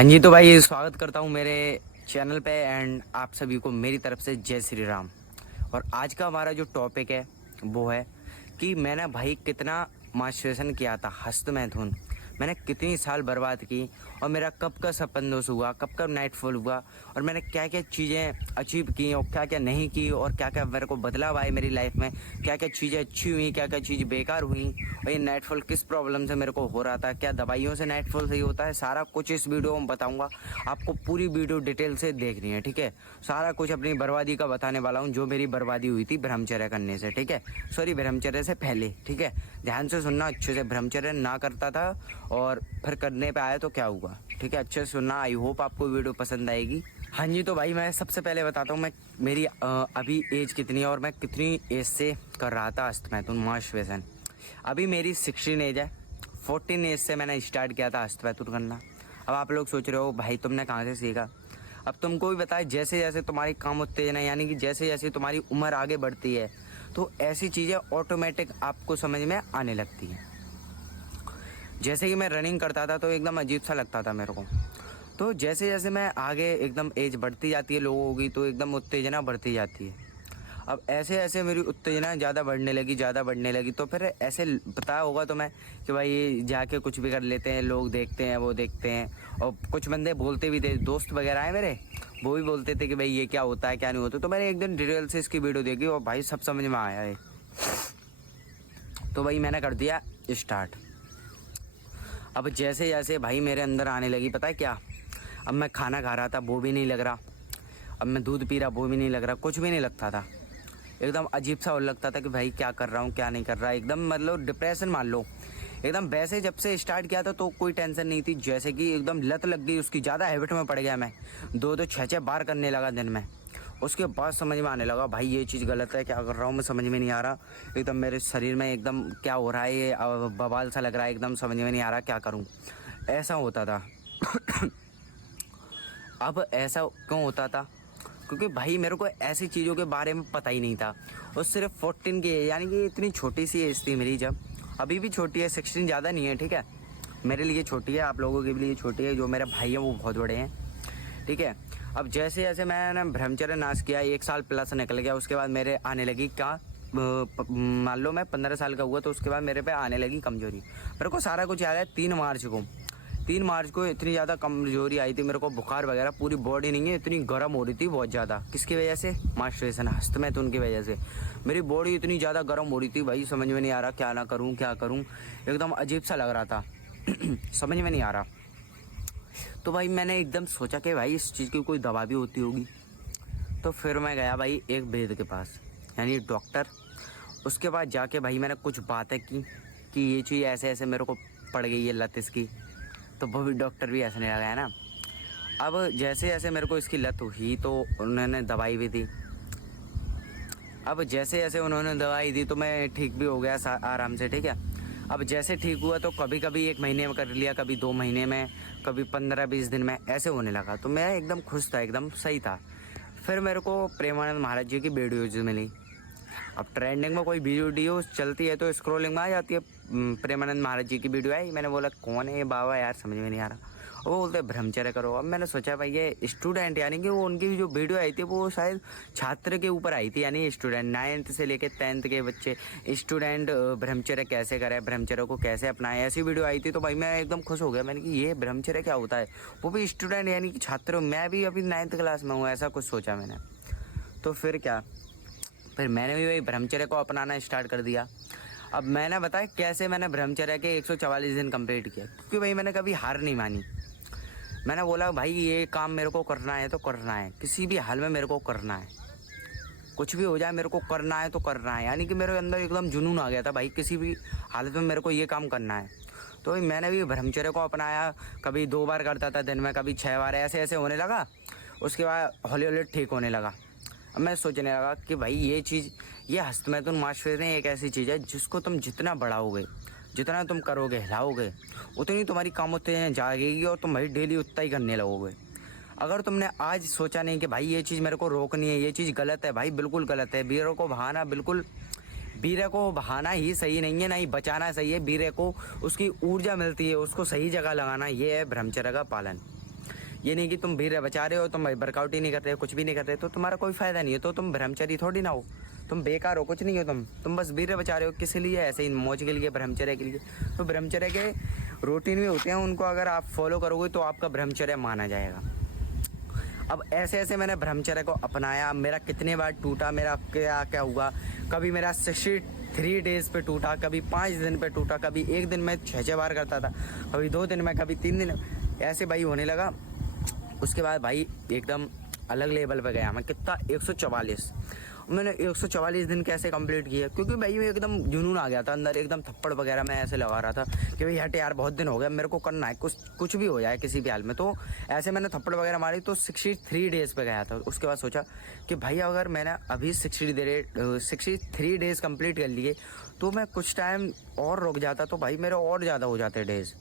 हाँ जी, तो भाई स्वागत करता हूँ मेरे चैनल पे एंड आप सभी को मेरी तरफ से जय श्री राम। और आज का हमारा जो टॉपिक है वो है कि मैंने भाई कितना मास्टरबेशन किया था, हस्त मैथुन मैंने कितनी साल बर्बाद की और मेरा कब का सपन हुआ, कब का नाइटफॉल हुआ और मैंने क्या क्या चीज़ें अचीव की और क्या क्या नहीं की और क्या क्या मेरे को बदलाव आए मेरी लाइफ में, क्या क्या चीज़ें अच्छी हुई, क्या क्या चीज़ बेकार हुई और ये नाइटफॉल किस प्रॉब्लम से मेरे को हो रहा था, क्या दवाइयों से नाइटफॉल सही होता है, सारा कुछ इस वीडियो में बताऊंगा। आपको पूरी वीडियो डिटेल से देखनी है, ठीक है। सारा कुछ अपनी बर्बादी का बताने वाला हूँ, जो मेरी बर्बादी हुई थी ब्रह्मचर्य करने से, ठीक है। सॉरी, ब्रह्मचर्य से पहले, ठीक है। ध्यान से सुनना अच्छे से। ब्रह्मचर्य ना करता था और फिर करने पे आया तो क्या हुआ, ठीक है। अच्छे से सुनना, आई होप आपको वीडियो पसंद आएगी। हाँ जी, तो भाई मैं सबसे पहले बताता हूँ मैं मेरी अभी एज कितनी है और मैं कितनी एज से कर रहा था हस्तमैथुन मास्टरबेशन। अभी मेरी 16 एज है। 14 एज से मैंने स्टार्ट किया था हस्तमैथुन करना। अब आप लोग सोच रहे हो भाई तुमने कहाँ से सीखा। अब तुमको भी बताए, जैसे जैसे तुम्हारी काम उत्तेजना यानी कि जैसे जैसे तुम्हारी उम्र आगे बढ़ती है तो ऐसी चीज़ें ऑटोमेटिक आपको समझ में आने लगती हैं। जैसे कि मैं रनिंग करता था तो एकदम अजीब सा लगता था मेरे को। तो जैसे जैसे मैं आगे एकदम एज बढ़ती जाती है लोगों की तो एकदम उत्तेजना बढ़ती जाती है। अब ऐसे ऐसे मेरी उत्तेजना ज़्यादा बढ़ने लगी तो फिर ऐसे पता होगा तो मैं कि भाई ये जाके कुछ भी कर लेते हैं, लोग देखते हैं, वो देखते हैं। और कुछ बंदे बोलते भी थे, दोस्त वगैरह हैं मेरे, वो भी बोलते थे कि भाई ये क्या होता है क्या नहीं होता। तो मैंने एक दिन डिटेल से इसकी वीडियो देखी और भाई सब समझ में आया है। तो भाई मैंने कर दिया स्टार्ट। अब जैसे जैसे भाई मेरे अंदर आने लगी, पता है क्या, अब मैं खाना खा रहा था वो भी नहीं लग रहा, अब मैं दूध पी रहा वो भी नहीं लग रहा, कुछ भी नहीं लगता था। एकदम अजीब सा और लगता था कि भाई क्या कर रहा हूँ क्या नहीं कर रहा, एकदम मतलब डिप्रेशन मान लो एकदम। वैसे जब से स्टार्ट किया था तो कोई टेंशन नहीं थी, जैसे कि एकदम लत लग गई उसकी, ज़्यादा हैबिट में पड़ गया मैं। दो दो छः छः बार करने लगा दिन में। उसके बाद समझ में आने लगा भाई ये चीज़ गलत है, क्या कर रहा हूँ मैं समझ में नहीं आ रहा। एकदम मेरे शरीर में एकदम क्या हो रहा है, ये बवाल सा लग रहा है, एकदम समझ में नहीं आ रहा क्या करूँ, ऐसा होता था। अब ऐसा क्यों होता था, क्योंकि भाई मेरे को ऐसी चीज़ों के बारे में पता ही नहीं था। और सिर्फ 14 की यानी कि इतनी छोटी सी एज थी मेरी, जब अभी भी छोटी है, 16 ज़्यादा नहीं है, ठीक है। मेरे लिए छोटी है, आप लोगों के लिए छोटी है। जो मेरे भाई हैं वो बहुत बड़े हैं, ठीक है। अब जैसे जैसे मैंने ब्रह्मचर्य नाश किया, 1 साल प्लस निकल गया, उसके बाद मेरे आने लगी क्या, मान लो मैं 15 साल का हुआ तो उसके बाद मेरे पे आने लगी कमजोरी। मेरे को सारा कुछ याद है। 3 मार्च को इतनी ज़्यादा कमजोरी आई थी मेरे को, बुखार वगैरह, पूरी बॉडी नहीं है, इतनी गर्म हो रही थी बहुत ज़्यादा। किसकी वजह से, मास्टरबेशन हस्तमैथुन की वजह से मेरी बॉडी इतनी ज़्यादा गर्म हो रही थी भाई, समझ में नहीं आ रहा क्या ना करूँ क्या करूँ, एकदम अजीब सा लग रहा था। समझ में नहीं आ रहा। तो भाई मैंने एकदम सोचा कि भाई इस चीज़ की कोई दवा भी होती होगी। तो फिर मैं गया भाई एक वैद्य के पास, यानी डॉक्टर। उसके बाद जाके भाई मैंने कुछ बातें की कि ये चीज़ ऐसे ऐसे मेरे को पड़ गई है लत इसकी। तो वो भी डॉक्टर भी हंसने लगा है ना। अब जैसे जैसे मेरे को इसकी लत हुई तो उन्होंने दवाई भी दी। अब जैसे जैसे उन्होंने दवाई दी तो मैं ठीक भी हो गया आराम से, ठीक है। अब जैसे ठीक हुआ तो कभी कभी 1 महीने में कर लिया, कभी 2 महीने में, कभी 15-20 दिन में, ऐसे होने लगा। तो मैं एकदम खुश था, एकदम सही था। फिर मेरे को प्रेमानंद महाराज जी की वीडियोज मिली। अब ट्रेंडिंग में कोई वीडियो चलती है तो स्क्रॉलिंग में आ जाती है, प्रेमानंद महाराज जी की वीडियो आई। मैंने बोला कौन है ये बाबा यार, समझ में नहीं आ रहा। वो बोलते ब्रह्मचर्य करो। अब मैंने सोचा भाई ये स्टूडेंट, यानी कि वो उनकी जो वीडियो आई थी वो शायद छात्र के ऊपर आई थी, यानी स्टूडेंट 9th से लेके 10th के बच्चे, स्टूडेंट ब्रह्मचर्य कैसे करे, ब्रह्मचर्य को कैसे अपनाए, ऐसी वीडियो आई थी। तो भाई मैं एकदम खुश हो गया, मैंने कि ये ब्रह्मचर्य क्या होता है, वो भी स्टूडेंट यानी कि छात्र, मैं भी अभी 9th क्लास में हूँ, ऐसा कुछ सोचा मैंने। तो फिर क्या, फिर मैंने भी वही ब्रह्मचर्य को अपनाना स्टार्ट कर दिया। अब मैंने बताया कैसे मैंने ब्रह्मचर्य के 144 दिन कंप्लीट किया, क्योंकि भाई मैंने कभी हार नहीं मानी। मैंने बोला भाई ये काम मेरे को करना है तो करना है, किसी भी हाल में मेरे को करना है, कुछ भी हो जाए मेरे को करना है तो करना है। यानी कि मेरे अंदर एकदम जुनून आ गया था भाई, किसी भी हालत में मेरे को ये काम करना है। तो भाई मैंने भी ब्रह्मचर्य को अपनाया। कभी 2 बार करता था दिन में, कभी 6 बार, ऐसे ऐसे होने लगा। उसके बाद हौली हौली ठीक होने लगा। अब मैं सोचने लगा कि भाई ये चीज़, ये हस्तमैथुन मास्टरबेशन एक ऐसी चीज़ है जिसको तुम जितना बढ़ाओगे, जितना तुम करोगे, हिलाओगे, उतनी तुम्हारी काम उत्तेजना जागेगी और तुम भाई डेली उतना ही करने लगोगे। अगर तुमने आज सोचा नहीं कि भाई ये चीज़ मेरे को रोकनी है, ये चीज़ गलत है, भाई बिल्कुल गलत है। वीरों को बहाना बिल्कुल, वीर को बहाना ही सही नहीं है, ना ही बचाना सही है। वीर को उसकी ऊर्जा मिलती है, उसको सही जगह लगाना, ये है ब्रह्मचर्य का पालन। ये नहीं कि तुम वीर्य बचा रहे हो, तुम वर्कआउट ही नहीं करते, कुछ भी नहीं करते, तो तुम्हारा कोई फायदा नहीं है, तो तुम ब्रह्मचारी थोड़ी ना हो, तुम बेकार हो, कुछ नहीं हो, तुम बस वीर्य बचा रहे हो। किस लिए? ऐसे ही मौज के लिए, ब्रह्मचर्य के लिए। तो ब्रह्मचर्य के रूटीन में होते हैं, उनको अगर आप फॉलो करोगे तो आपका ब्रह्मचर्य माना जाएगा। अब ऐसे ऐसे मैंने ब्रह्मचर्य को अपनाया, मेरा कितने बार टूटा, मेरा क्या क्या हुआ। कभी मेरा 63 डेज पे टूटा, कभी 5 दिन पे टूटा, कभी एक दिन में 6 बार करता था, कभी 2 दिन में, कभी 3 दिन, ऐसे भाई होने लगा। उसके बाद भाई एकदम अलग लेवल पे गया मैं। कितना? 144। मैंने 144 दिन कैसे कंप्लीट किए? क्योंकि भाई एकदम जुनून आ गया था अंदर, एकदम थप्पड़ वगैरह मैं ऐसे लगा रहा था कि भाई हट यार, बहुत दिन हो गया, मेरे को करना है, कुछ भी हो जाए किसी भी हाल में। तो ऐसे मैंने थप्पड़ वगैरह मारी, तो 63 डेज पे गया था। उसके बाद सोचा कि भाई अगर मैंने अभी 63 डेज कंप्लीट कर लिए, तो मैं कुछ टाइम और रुक जाता तो भाई मेरे और ज़्यादा हो जाते डेज।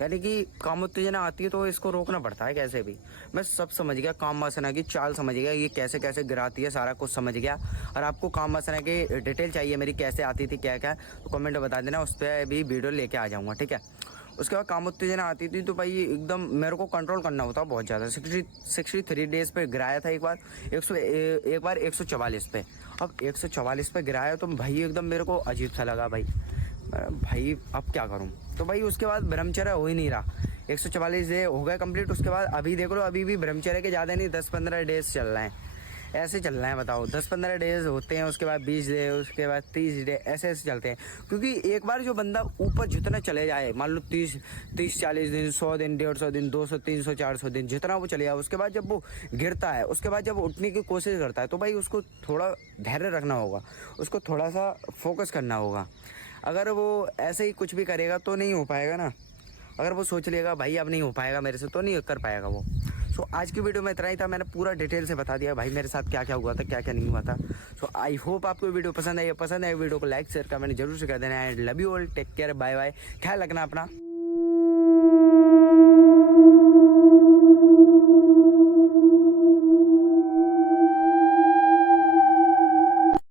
यानी कि काम उत्तेजना आती है तो इसको रोकना पड़ता है कैसे भी। मैं सब समझ गया, काम वासना की चाल समझ गया, ये कैसे कैसे गिराती है, सारा कुछ समझ गया। और आपको काम वासना की डिटेल चाहिए मेरी, कैसे आती थी, क्या क्या, तो कमेंट बता देना, उस पर भी वीडियो लेके आ जाऊँगा, ठीक है। उसके बाद काम उत्तेजना आती थी तो भाई एकदम मेरे को कंट्रोल करना होता बहुत ज़्यादा। 63 डेज पे गिराया था एक बार, एक बार 144 पे। अब 144 पे गिराया तो भाई एकदम मेरे को अजीब सा लगा भाई अब क्या करूं। तो भाई उसके बाद ब्रह्मचर्य हो ही नहीं रहा। 144 डे हो गए कंप्लीट। उसके बाद अभी देख लो, अभी भी ब्रह्मचर्य के ज़्यादा नहीं, 10-15 डेज चल रहे हैं, ऐसे चल रहे हैं। बताओ, 10-15 डेज होते हैं, उसके बाद 20 डे, उसके बाद 30 डे, ऐसे ऐसे चलते हैं। क्योंकि एक बार जो बंदा ऊपर जितना चले जाए, मान लो 30-40 दिन, 100 दिन, 150 दिन, 200, 300, 400 दिन, जितना वो चले जाए, उसके बाद जब वो गिरता है, उसके बाद जब उठने की कोशिश करता है, तो भाई उसको थोड़ा धैर्य रखना होगा, उसको थोड़ा सा फोकस करना होगा। अगर वो ऐसे ही कुछ भी करेगा तो नहीं हो पाएगा ना। अगर वो सोच लेगा भाई अब नहीं हो पाएगा मेरे से, तो नहीं कर पाएगा वो। सो आज की वीडियो में इतना ही था, मैंने पूरा डिटेल से बता दिया भाई मेरे साथ क्या क्या हुआ था, क्या क्या नहीं हुआ था। सो आई होप आपको वीडियो पसंद आई वीडियो को लाइक शेयर कमेंट जरूर से कर देना। And love you all, take care, bye bye, ख्याल रखना अपना।